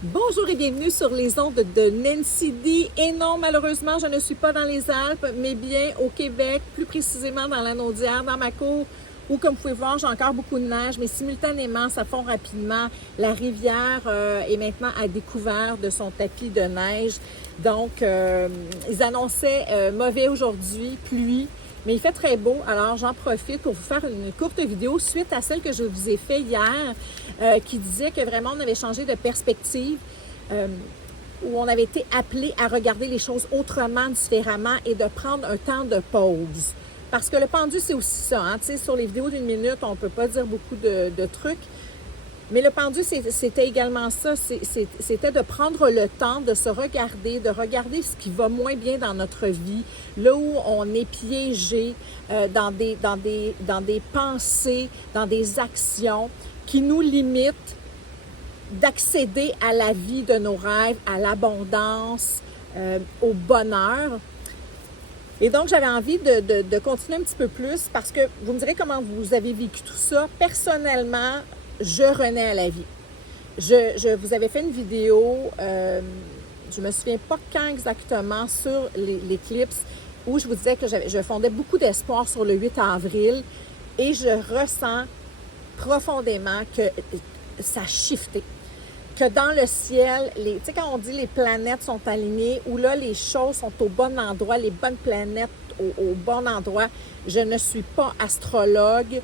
Bonjour et bienvenue sur les ondes de Nancy D. Et non, malheureusement, je ne suis pas dans les Alpes, mais bien au Québec, plus précisément dans la Naudière, dans ma cour, où, comme vous pouvez voir, j'ai encore beaucoup de neige, mais simultanément, ça fond rapidement. La rivière est maintenant à découvert de son tapis de neige. Donc, ils annonçaient mauvais aujourd'hui, pluie. Mais il fait très beau, alors j'en profite pour vous faire une courte vidéo suite à celle que je vous ai faite hier, qui disait que vraiment on avait changé de perspective, où on avait été appelé à regarder les choses autrement, différemment et de prendre un temps de pause. Parce que le pendu, c'est aussi ça, hein? Tu sais, sur les vidéos d'une minute, on ne peut pas dire beaucoup de trucs. Mais le pendu, c'était également ça, c'était de prendre le temps de se regarder, de regarder ce qui va moins bien dans notre vie, là où on est piégé dans des pensées, dans des actions qui nous limitent d'accéder à la vie de nos rêves, à l'abondance, au bonheur. Et donc, j'avais envie de continuer un petit peu plus parce que vous me direz comment vous avez vécu tout ça. Personnellement, je renais à la vie. Je vous avais fait une vidéo, je me souviens pas quand exactement, sur l'éclipse, où je vous disais que je fondais beaucoup d'espoir sur le 8 avril et je ressens profondément que ça a shifté. Que dans le ciel, tu sais, quand on dit les planètes sont alignées, où là, les choses sont au bon endroit, les bonnes planètes au bon endroit. Je ne suis pas astrologue.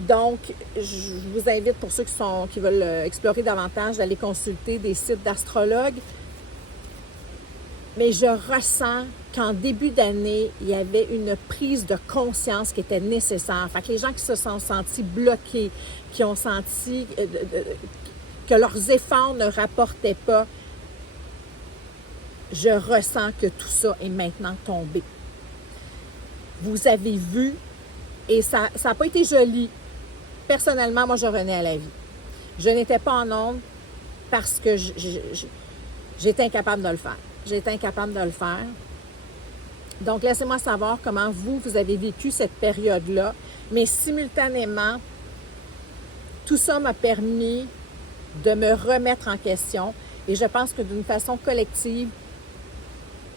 Donc, je vous invite, pour ceux qui veulent explorer davantage, d'aller consulter des sites d'astrologues. Mais je ressens qu'en début d'année, il y avait une prise de conscience qui était nécessaire. Fait que les gens qui se sont sentis bloqués, qui ont senti que leurs efforts ne rapportaient pas, je ressens que tout ça est maintenant tombé. Vous avez vu, et ça n'a pas été joli. Personnellement, moi, je renais à la vie. Je n'étais pas en onde parce que j'étais incapable de le faire. J'étais incapable de le faire. Donc, laissez-moi savoir comment vous avez vécu cette période-là. Mais simultanément, tout ça m'a permis de me remettre en question. Et je pense que d'une façon collective,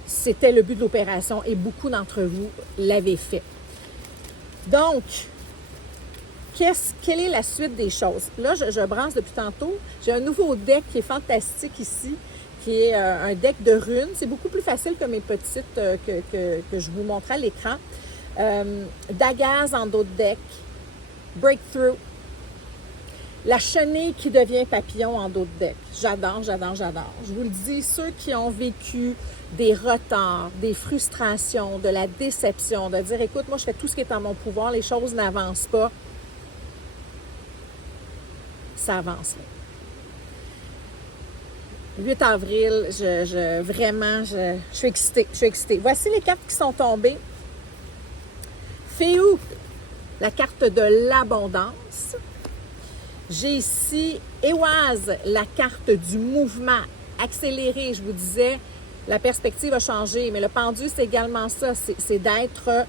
c'était le but de l'opération et beaucoup d'entre vous l'avaient fait. Donc, quelle est la suite des choses? Là, je brasse depuis tantôt. J'ai un nouveau deck qui est fantastique ici, qui est un deck de runes. C'est beaucoup plus facile que mes petites que je vous montrais à l'écran. Dagaz en d'autres decks. Breakthrough. La chenille qui devient papillon en d'autres decks. J'adore, j'adore, j'adore. Je vous le dis, ceux qui ont vécu des retards, des frustrations, de la déception, de dire, écoute, moi, je fais tout ce qui est en mon pouvoir, les choses n'avancent pas. Ça avance. Le 8 avril, je suis excitée. Voici les cartes qui sont tombées. Féou, la carte de l'abondance. J'ai ici Éoise, la carte du mouvement accéléré. Je vous disais, la perspective a changé, mais le pendu, c'est également ça. C'est d'être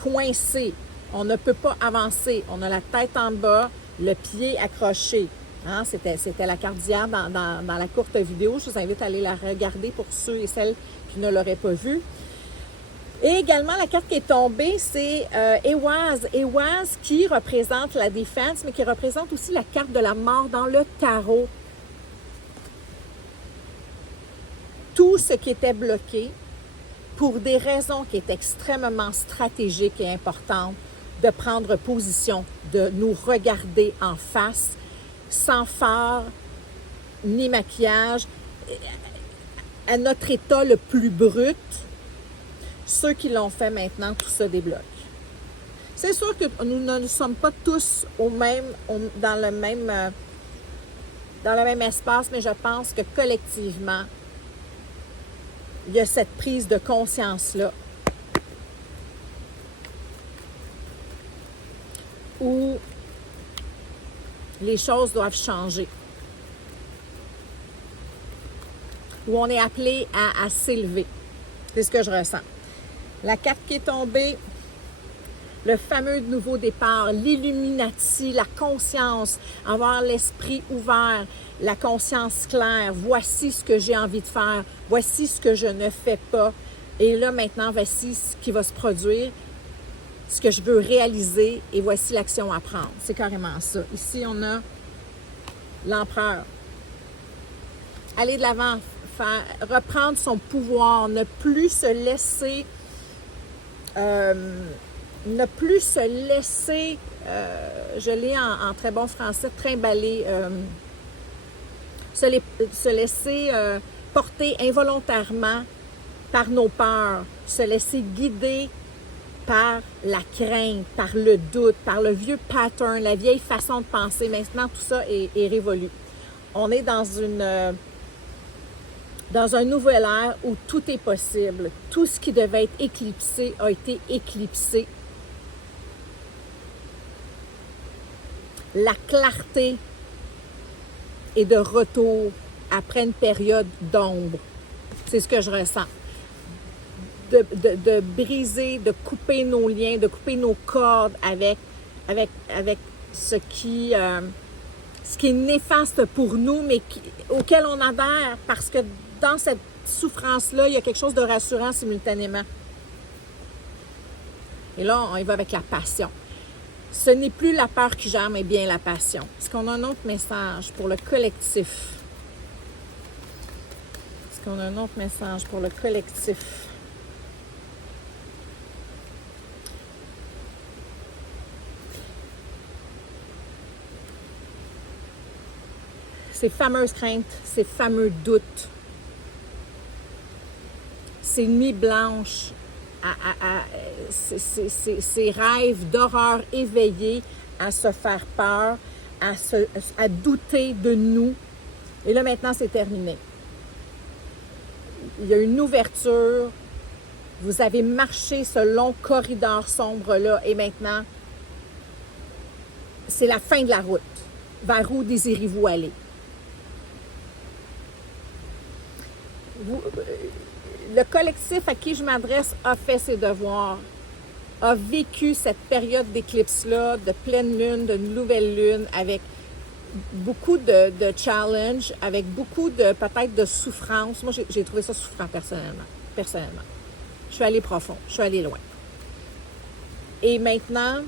coincé. On ne peut pas avancer. On a la tête en bas, le pied accroché. Hein? C'était la carte d'hier dans la courte vidéo. Je vous invite à aller la regarder pour ceux et celles qui ne l'auraient pas vue. Et également, la carte qui est tombée, c'est Éoise. Éoise qui représente la défense, mais qui représente aussi la carte de la mort dans le tarot. Tout ce qui était bloqué, pour des raisons qui étaient extrêmement stratégiques et importantes, de prendre position, de nous regarder en face, sans fard ni maquillage, à notre état le plus brut. Ceux qui l'ont fait maintenant, tout ça débloque. C'est sûr que nous ne sommes pas tous dans le même espace, mais je pense que collectivement, il y a cette prise de conscience-là où les choses doivent changer, où on est appelé à s'élever. C'est ce que je ressens. La carte qui est tombée, le fameux nouveau départ, l'Illuminati, la conscience, avoir l'esprit ouvert, la conscience claire. Voici ce que j'ai envie de faire. Voici ce que je ne fais pas. Et là, maintenant, voici ce qui va se produire, ce que je veux réaliser et voici l'action à prendre. C'est carrément ça. Ici, on a l'empereur. Aller de l'avant, reprendre son pouvoir, ne plus se laisser... je l'ai en très bon français, trimballer, se laisser porter involontairement par nos peurs, se laisser guider par la crainte, par le doute, par le vieux pattern, la vieille façon de penser. Maintenant, tout ça est révolu. On est dans un nouvel ère où tout est possible. Tout ce qui devait être éclipsé a été éclipsé. La clarté est de retour après une période d'ombre. C'est ce que je ressens. De briser, de couper nos liens, de couper nos cordes avec ce qui est néfaste pour nous, mais auquel on adhère, parce que dans cette souffrance-là, il y a quelque chose de rassurant simultanément. Et là, on y va avec la passion. Ce n'est plus la peur qui gère, mais bien la passion. Est-ce qu'on a un autre message pour le collectif? Est-ce qu'on a un autre message pour le collectif? Ces fameuses craintes, ces fameux doutes, ces nuits blanches, ces rêves d'horreur éveillés à se faire peur, à douter de nous. Et là, maintenant, c'est terminé. Il y a une ouverture. Vous avez marché ce long corridor sombre-là et maintenant, c'est la fin de la route. Vers où désirez-vous aller? Le collectif à qui je m'adresse a fait ses devoirs, a vécu cette période d'éclipse-là, de pleine lune, de nouvelle lune, avec beaucoup de challenges, avec beaucoup de peut-être de souffrance. Moi, j'ai trouvé ça souffrant personnellement. Je suis allée profond, je suis allée loin. Et maintenant,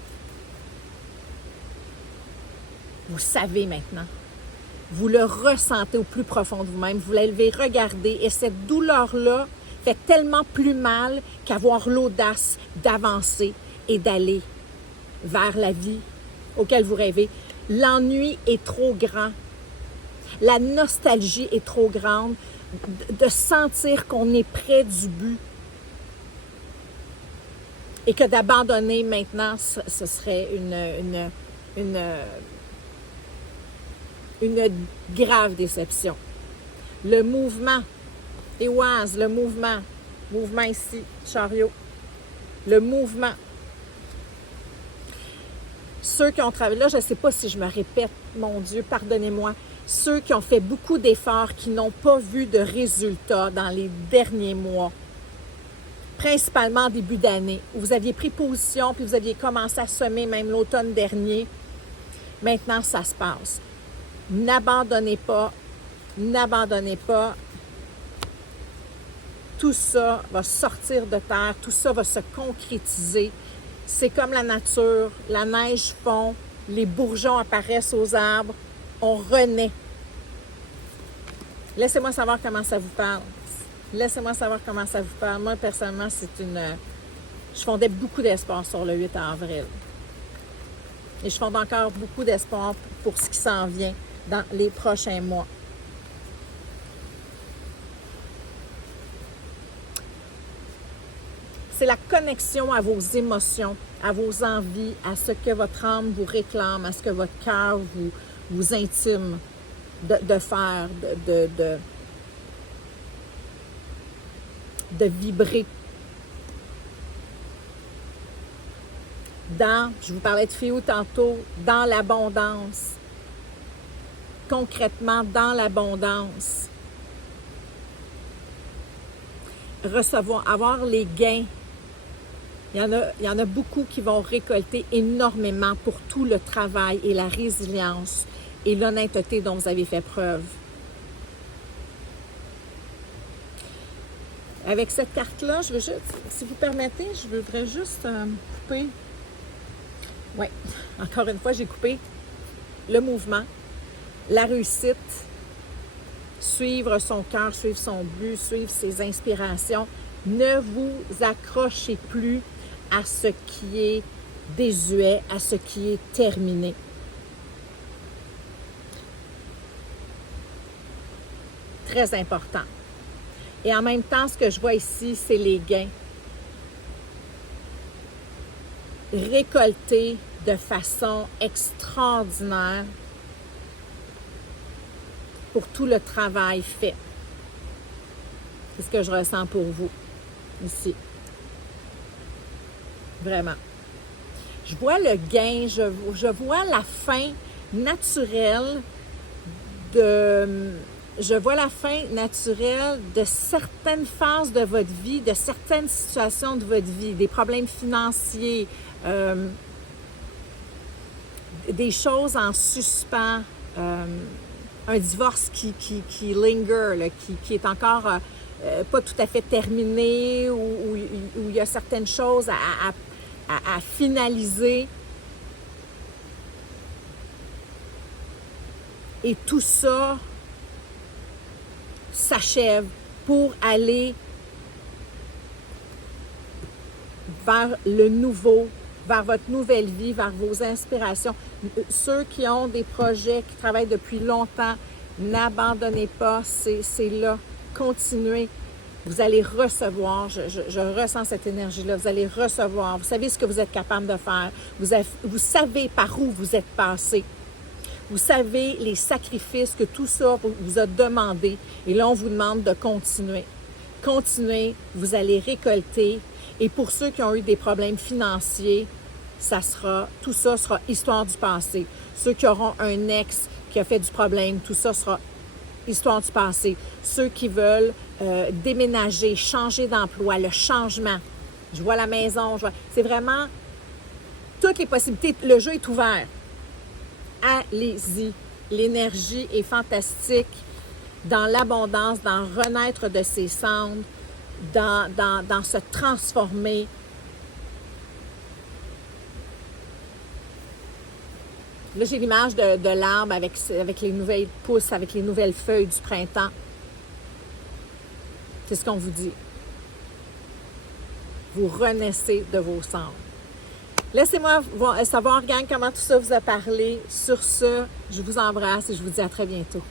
vous savez maintenant. Vous le ressentez au plus profond de vous-même. Vous l'avez regardé et cette douleur-là fait tellement plus mal qu'avoir l'audace d'avancer et d'aller vers la vie auquel vous rêvez. L'ennui est trop grand. La nostalgie est trop grande de sentir qu'on est près du but. Et que d'abandonner maintenant, ce serait une grave déception. Le mouvement, Éoise, le mouvement ici, chariot, le mouvement. Ceux qui ont travaillé, là je ne sais pas si je me répète, mon Dieu, pardonnez-moi, ceux qui ont fait beaucoup d'efforts, qui n'ont pas vu de résultats dans les derniers mois, principalement en début d'année, où vous aviez pris position, puis vous aviez commencé à semer même l'automne dernier, maintenant ça se passe. N'abandonnez pas. Tout ça va sortir de terre, tout ça va se concrétiser. C'est comme la nature, la neige fond, les bourgeons apparaissent aux arbres, on renaît. Laissez-moi savoir comment ça vous parle. Moi, personnellement, je fondais beaucoup d'espoir sur le 8 avril. Et je fonde encore beaucoup d'espoir pour ce qui s'en vient dans les prochains mois. C'est la connexion à vos émotions, à vos envies, à ce que votre âme vous réclame, à ce que votre cœur vous intime de faire, de vibrer. Je vous parlais de Féou tantôt, dans l'abondance. Concrètement, dans l'abondance. Avoir les gains Il y en a beaucoup qui vont récolter énormément pour tout le travail et la résilience et l'honnêteté dont vous avez fait preuve. Avec cette carte-là, je veux juste, si vous permettez, je voudrais juste couper. Oui, encore une fois, j'ai coupé le mouvement, la réussite, suivre son cœur, suivre son but, suivre ses inspirations. Ne vous accrochez plus à ce qui est désuet, à ce qui est terminé. Très important. Et en même temps, ce que je vois ici, c'est les gains. Récoltés de façon extraordinaire pour tout le travail fait. C'est ce que je ressens pour vous, ici. Vraiment. Je vois le gain, je vois la fin naturelle je vois la fin naturelle de certaines phases de votre vie, de certaines situations de votre vie, des problèmes financiers, des choses en suspens, un divorce qui linger, là, qui est encore pas tout à fait terminé, où il y a certaines choses à finaliser. Et tout ça s'achève pour aller vers le nouveau, vers votre nouvelle vie, vers vos inspirations. Ceux qui ont des projets, qui travaillent depuis longtemps, n'abandonnez pas, c'est là. Continuez. Vous allez recevoir, je ressens cette énergie-là, vous allez recevoir. Vous savez ce que vous êtes capable de faire. Vous savez par où vous êtes passé. Vous savez les sacrifices que tout ça vous a demandé. Et là, on vous demande de continuer. Continuez, vous allez récolter. Et pour ceux qui ont eu des problèmes financiers, tout ça sera histoire du passé. Ceux qui auront un ex qui a fait du problème, tout ça sera histoire du passé. Ceux qui veulent déménager, changer d'emploi, le changement. Je vois la maison, c'est vraiment toutes les possibilités. Le jeu est ouvert. Allez-y. L'énergie est fantastique dans l'abondance, dans renaître de ses cendres, dans se transformer. Là, j'ai l'image de l'arbre avec les nouvelles pousses, avec les nouvelles feuilles du printemps. C'est ce qu'on vous dit. Vous renaissez de vos cendres. Laissez-moi savoir, gang, comment tout ça vous a parlé. Sur ce, je vous embrasse et je vous dis à très bientôt.